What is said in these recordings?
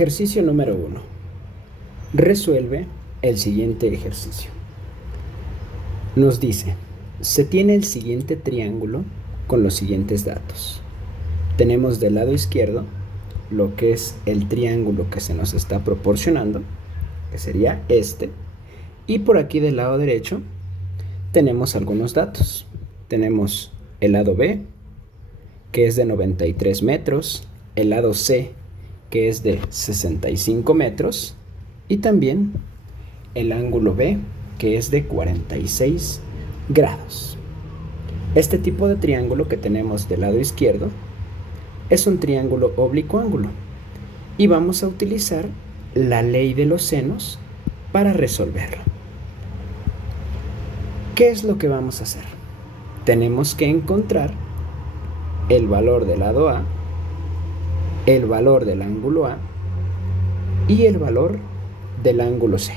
Ejercicio número 1. Resuelve el siguiente ejercicio. Nos dice, se tiene el siguiente triángulo con los siguientes datos. Tenemos del lado izquierdo lo que es el triángulo que se nos está proporcionando, que sería este, y por aquí del lado derecho tenemos algunos datos. Tenemos el lado B, que es de 93 metros, el lado C, que es de 65 metros, y también el ángulo B, que es de 46 grados. Este tipo de triángulo que tenemos del lado izquierdo es un triángulo oblicuo ángulo, y vamos a utilizar la ley de los senos para resolverlo. ¿Qué es lo que vamos a hacer? Tenemos que encontrar el valor del lado A, el valor del ángulo A y el valor del ángulo C.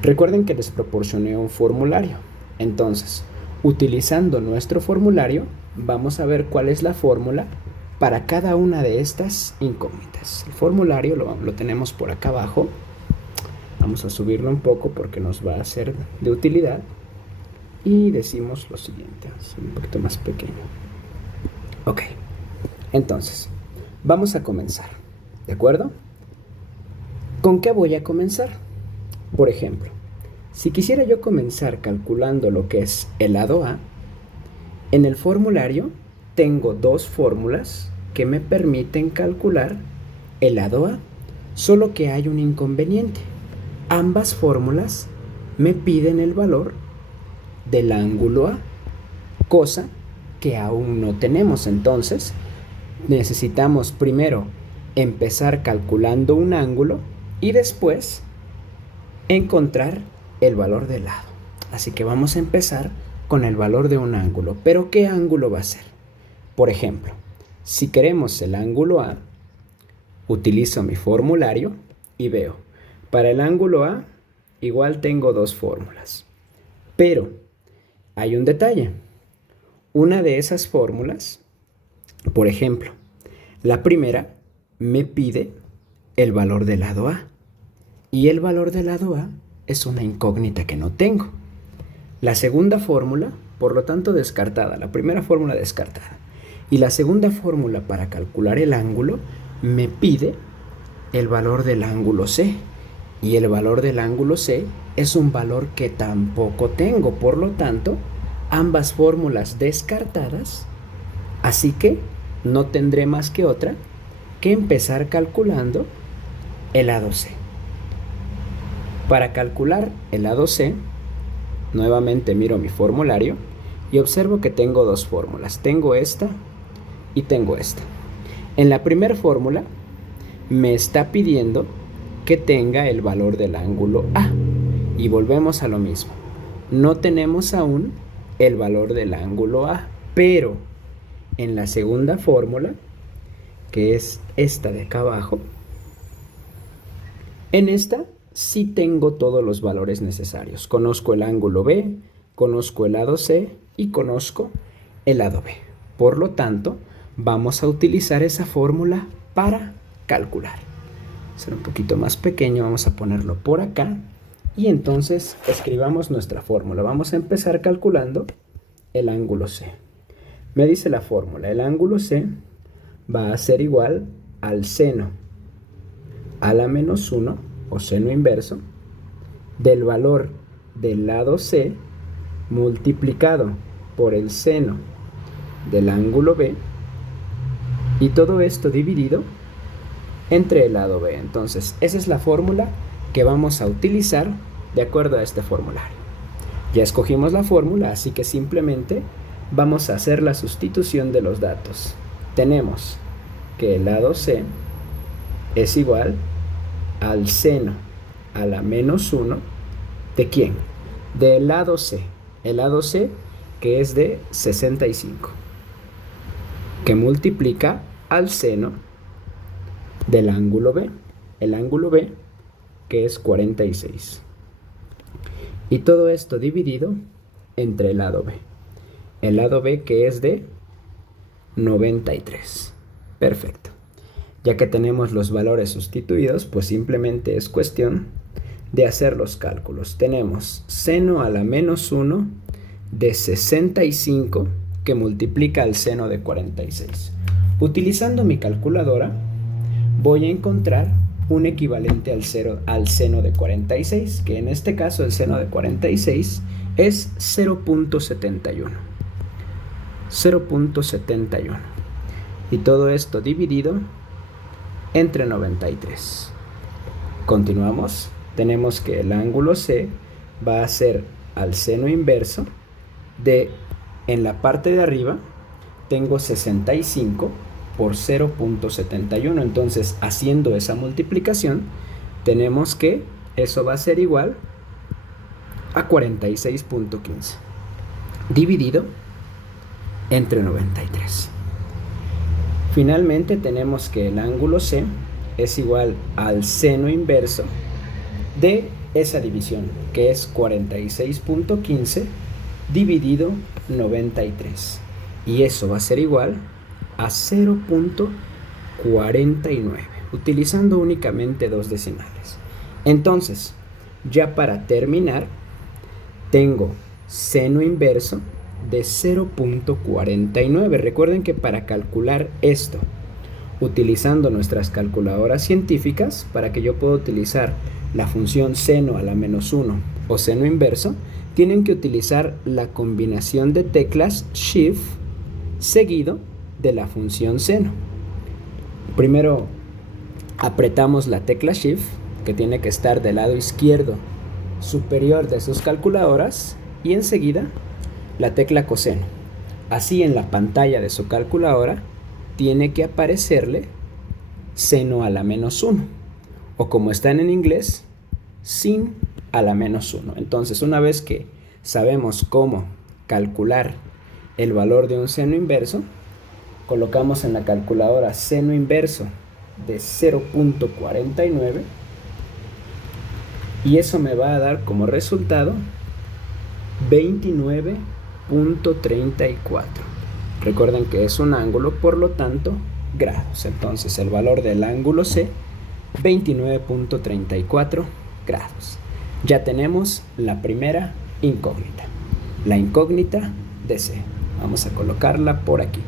Recuerden que les proporcioné un formulario. Entonces, utilizando nuestro formulario, vamos a ver cuál es la fórmula para cada una de estas incógnitas. El formulario lo tenemos por acá abajo. Vamos a subirlo un poco porque nos va a ser de utilidad. Y decimos lo siguiente, es un poquito más pequeño. Ok, entonces, vamos a comenzar, ¿de acuerdo? ¿Con qué voy a comenzar? Por ejemplo, si quisiera yo comenzar calculando lo que es el lado A, en el formulario tengo dos fórmulas que me permiten calcular el lado A, solo que hay un inconveniente. Ambas fórmulas me piden el valor del ángulo A, cosa que aún no tenemos. Entonces, necesitamos primero empezar calculando un ángulo y después encontrar el valor del lado. Así que vamos a empezar con el valor de un ángulo. ¿Pero qué ángulo va a ser? Por ejemplo, si queremos el ángulo A, utilizo mi formulario y veo, para el ángulo A igual tengo dos fórmulas. Pero hay un detalle. Una de esas fórmulas, por ejemplo, la primera me pide el valor del lado A. Y el valor del lado A es una incógnita que no tengo. La segunda fórmula, por lo tanto, descartada. La primera fórmula descartada. Y la segunda fórmula para calcular el ángulo me pide el valor del ángulo C. Y el valor del ángulo C es un valor que tampoco tengo. Por lo tanto, ambas fórmulas descartadas. Así que no tendré más que otra que empezar calculando el lado C. Para calcular el lado C, nuevamente miro mi formulario y observo que tengo dos fórmulas. Tengo esta y tengo esta. En la primera fórmula me está pidiendo que tenga el valor del ángulo A. Y volvemos a lo mismo. No tenemos aún el valor del ángulo A, pero en la segunda fórmula, que es esta de acá abajo, en esta sí tengo todos los valores necesarios. Conozco el ángulo B, conozco el lado C y conozco el lado B. Por lo tanto, vamos a utilizar esa fórmula para calcular. Será un poquito más pequeño, vamos a ponerlo por acá. Y entonces escribamos nuestra fórmula. Vamos a empezar calculando el ángulo C. Me dice la fórmula, el ángulo C va a ser igual al seno a la menos 1, o seno inverso, del valor del lado C multiplicado por el seno del ángulo B, y todo esto dividido entre el lado B. Entonces, esa es la fórmula que vamos a utilizar de acuerdo a este formulario. Ya escogimos la fórmula, así que simplemente vamos a hacer la sustitución de los datos. Tenemos que el lado C es igual al seno a la menos 1 ¿de quién? Del lado C. El lado C que es de 65, que multiplica al seno del ángulo B. El ángulo B que es 46. Y todo esto dividido entre el lado B. El lado B que es de 93. Perfecto. Ya que tenemos los valores sustituidos, pues simplemente es cuestión de hacer los cálculos. Tenemos seno a la menos 1 de 65 que multiplica al seno de 46. Utilizando mi calculadora, voy a encontrar un equivalente al seno de 46, que en este caso el seno de 46 es 0.71. 0.71. Y todo esto dividido entre 93. Continuamos. Tenemos que el ángulo C va a ser al seno inverso de, en la parte de arriba, tengo 65 por 0.71. Entonces, haciendo esa multiplicación, tenemos que eso va a ser igual a 46.15 dividido entre 93. Finalmente, tenemos que el ángulo C es igual al seno inverso de esa división, que es 46.15 dividido 93. Y eso va a ser igual a 0.49, utilizando únicamente dos decimales. Entonces, ya para terminar, tengo seno inverso de 0.49. Recuerden que para calcular esto, utilizando nuestras calculadoras científicas, para que yo pueda utilizar la función seno a la menos 1 o seno inverso, tienen que utilizar la combinación de teclas Shift seguido de la función seno. Primero apretamos la tecla Shift, que tiene que estar del lado izquierdo superior de sus calculadoras, y enseguida la tecla coseno. Así en la pantalla de su calculadora tiene que aparecerle seno a la menos 1, o como están en inglés, sin a la menos 1. Entonces, una vez que sabemos cómo calcular el valor de un seno inverso, colocamos en la calculadora seno inverso de 0.49 y eso me va a dar como resultado 29.34. Recuerden que es un ángulo, por lo tanto, grados. Entonces, el valor del ángulo C, 29.34 grados. Ya tenemos la primera incógnita, la incógnita de C. Vamos a colocarla por aquí,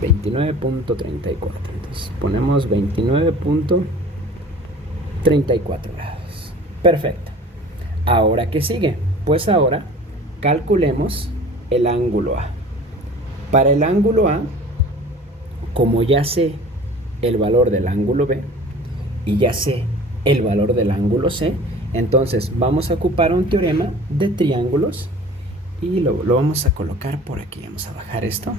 29.34. Entonces ponemos 29.34 grados. Perfecto. Ahora, ¿qué sigue? Pues ahora calculemos el ángulo A. Para el ángulo A, como ya sé el valor del ángulo B y ya sé el valor del ángulo C, entonces vamos a ocupar un teorema de triángulos y lo vamos a colocar por aquí. Vamos a bajar esto.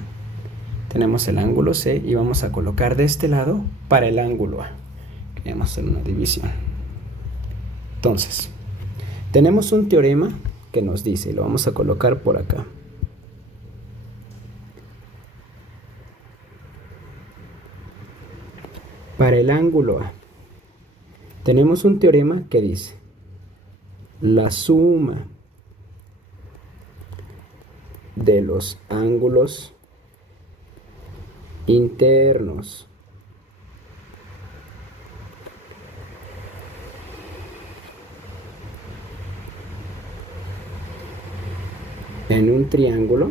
Tenemos el ángulo C y vamos a colocar de este lado para el ángulo A. Queremos hacer una división. Entonces, tenemos un teorema que nos dice, y lo vamos a colocar por acá. Para el ángulo A, tenemos un teorema que dice, la suma de los ángulos internos en un triángulo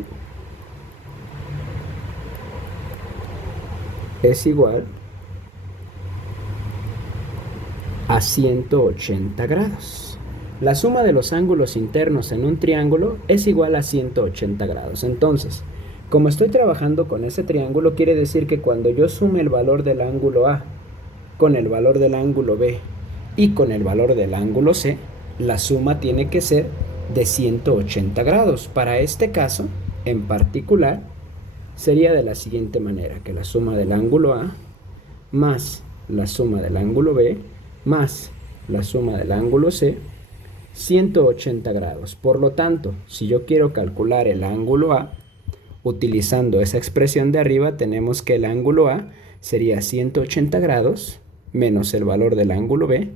es igual a 180 grados. La suma de los ángulos internos en un triángulo es igual a 180 grados. Entonces, como estoy trabajando con ese triángulo, quiere decir que cuando yo sume el valor del ángulo A con el valor del ángulo B y con el valor del ángulo C, la suma tiene que ser de 180 grados. Para este caso, en particular, sería de la siguiente manera, que la suma del ángulo A más la suma del ángulo B más la suma del ángulo C, 180 grados. Por lo tanto, si yo quiero calcular el ángulo A, utilizando esa expresión de arriba, tenemos que el ángulo A sería 180 grados menos el valor del ángulo B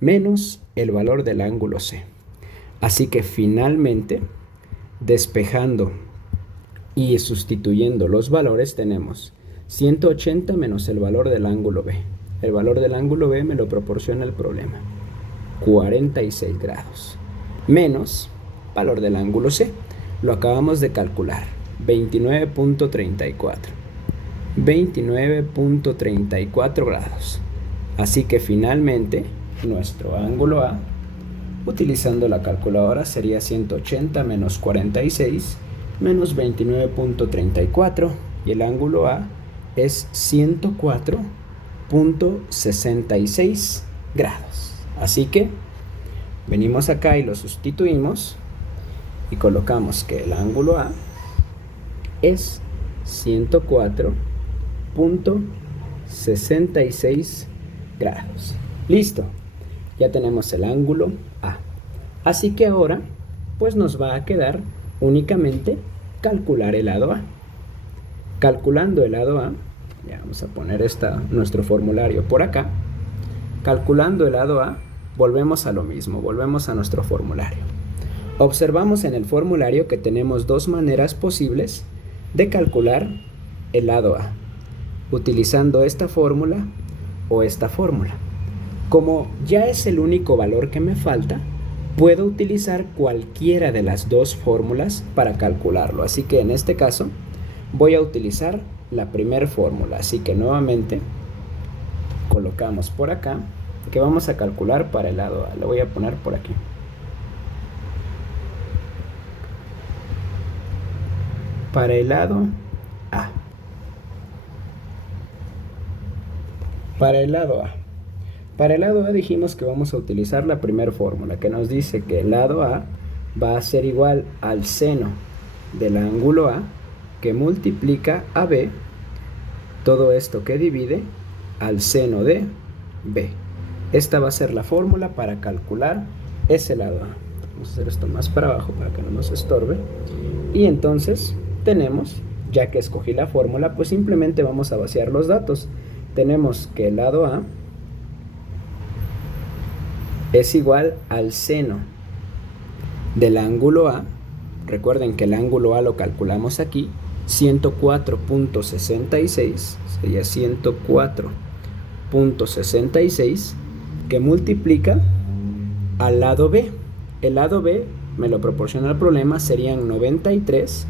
menos el valor del ángulo C. Así que finalmente, despejando y sustituyendo los valores, tenemos 180 menos el valor del ángulo B. El valor del ángulo B me lo proporciona el problema. 46 grados. Menos valor del ángulo C. Lo acabamos de calcular. 29.34. 29.34 grados. Así que finalmente nuestro ángulo A, utilizando la calculadora, sería 180 menos 46 menos 29.34 y el ángulo A es 104.66 grados. Así que venimos acá y lo sustituimos y colocamos que el ángulo A es 104.66 grados. Listo, ya tenemos el ángulo A. Así que ahora pues nos va a quedar únicamente calcular el lado A. Calculando el lado A, ya vamos a poner nuestro formulario por acá. Calculando el lado A, volvemos a lo mismo, volvemos a nuestro formulario. Observamos en el formulario que tenemos dos maneras posibles de calcular el lado A, utilizando esta fórmula o esta fórmula. Como ya es el único valor que me falta, puedo utilizar cualquiera de las dos fórmulas para calcularlo. Así que en este caso voy a utilizar la primera fórmula. Así que nuevamente colocamos por acá que vamos a calcular para el lado A. Lo voy a poner por aquí. Para el lado A. Para el lado A. Para el lado A dijimos que vamos a utilizar la primera fórmula que nos dice que el lado A va a ser igual al seno del ángulo A que multiplica a B, todo esto que divide al seno de B. Esta va a ser la fórmula para calcular ese lado A. Vamos a hacer esto más para abajo para que no nos estorbe. Y entonces tenemos, ya que escogí la fórmula, pues simplemente vamos a vaciar los datos. Tenemos que el lado A es igual al seno del ángulo A. Recuerden que el ángulo A lo calculamos aquí, 104.66, sería 104.66, que multiplica al lado B. El lado B me lo proporciona el problema, serían 93,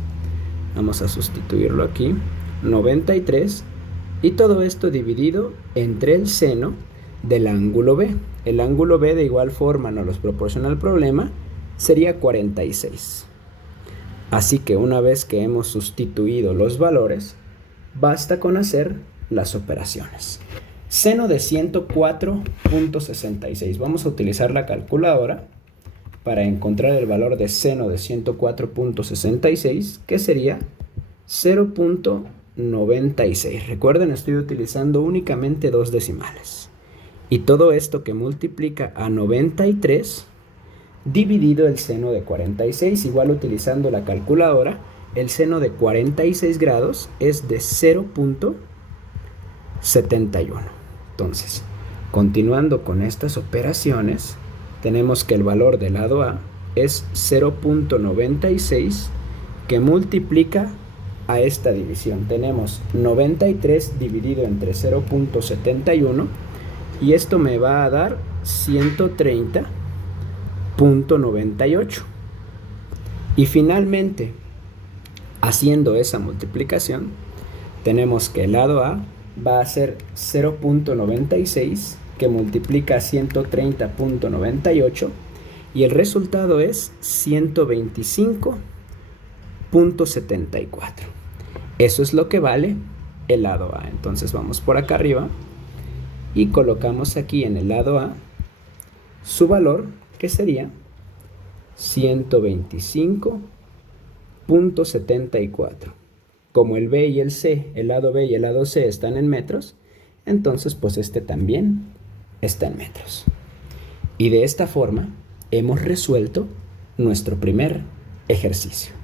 vamos a sustituirlo aquí, 93, y todo esto dividido entre el seno del ángulo B. El ángulo B de igual forma nos los proporciona el problema, sería 46. Así que una vez que hemos sustituido los valores, basta con hacer las operaciones. Seno de 104.66. Vamos a utilizar la calculadora para encontrar el valor de seno de 104.66, que sería 0.96. Recuerden, estoy utilizando únicamente dos decimales. Y todo esto que multiplica a 93 dividido el seno de 46, igual utilizando la calculadora, el seno de 46 grados es de 0.71. Entonces, continuando con estas operaciones, tenemos que el valor del lado A es 0.96, que multiplica a esta división. Tenemos 93 dividido entre 0.71 y esto me va a dar 130.98. Y finalmente, haciendo esa multiplicación, tenemos que el lado A va a ser 0.96, que multiplica a 130.98, y el resultado es 125.74. Eso es lo que vale el lado A. Entonces vamos por acá arriba y colocamos aquí en el lado A su valor, que sería 125.74. Como el B y el C, el lado B y el lado C están en metros, entonces pues este también está en metros. Y de esta forma hemos resuelto nuestro primer ejercicio.